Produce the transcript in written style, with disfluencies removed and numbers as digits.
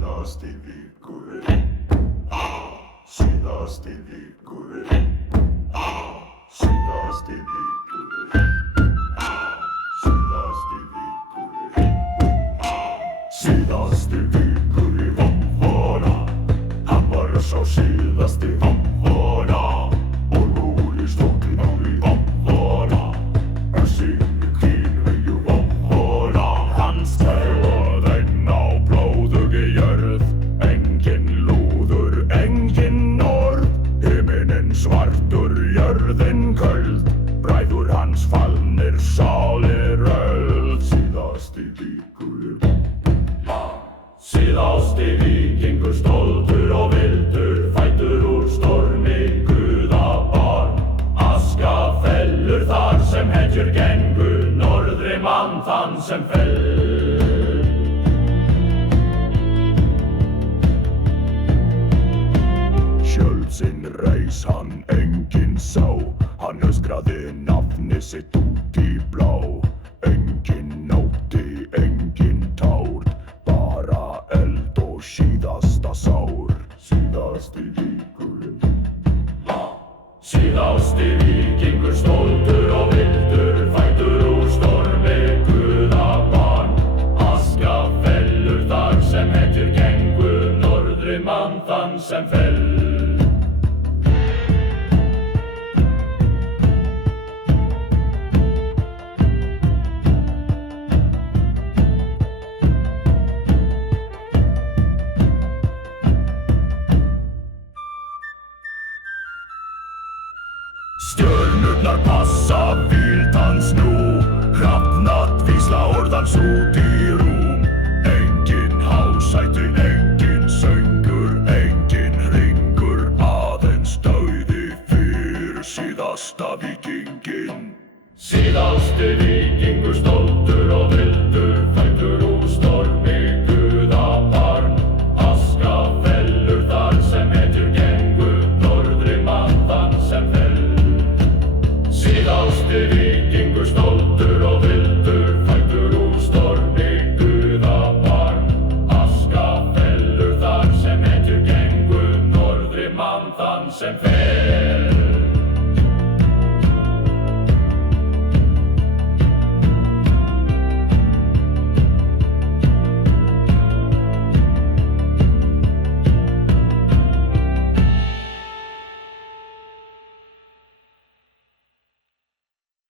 Síðast í viku Síðast í viku Síðast í viku Síðast í viku Síðast í viku í Vampara Hann var sá síðasti Vampara Og núli stóttin á í Vampara En síni kínvegu Vampara Hann stæði inn á blóðugi jörð Engin lúður, engin norð Himinin svartur, jörðin köld Bræður hans fallnir, sálir öld Síðast í viku Síðasti víkingur stoltur og vildur Fæddur úr stormi guðabarn Aska fellur þar sem hetjur gengu Norðri mann þann sem fell Skjöld sinn reis hann enginn sá Hann öskraði nafni sitt út í blá Enginn nótti, enginn tár Bara eld og síðasta sár Síðasti víkurinn Síðasti víkingur stoltur og vildur Fæddur úr stormi guðabarn Aska fellur þar sem hetjur gengu Norðri mann þann sem fell Stjörnurnar passa víld hans nú Hrafnat vísla orðans út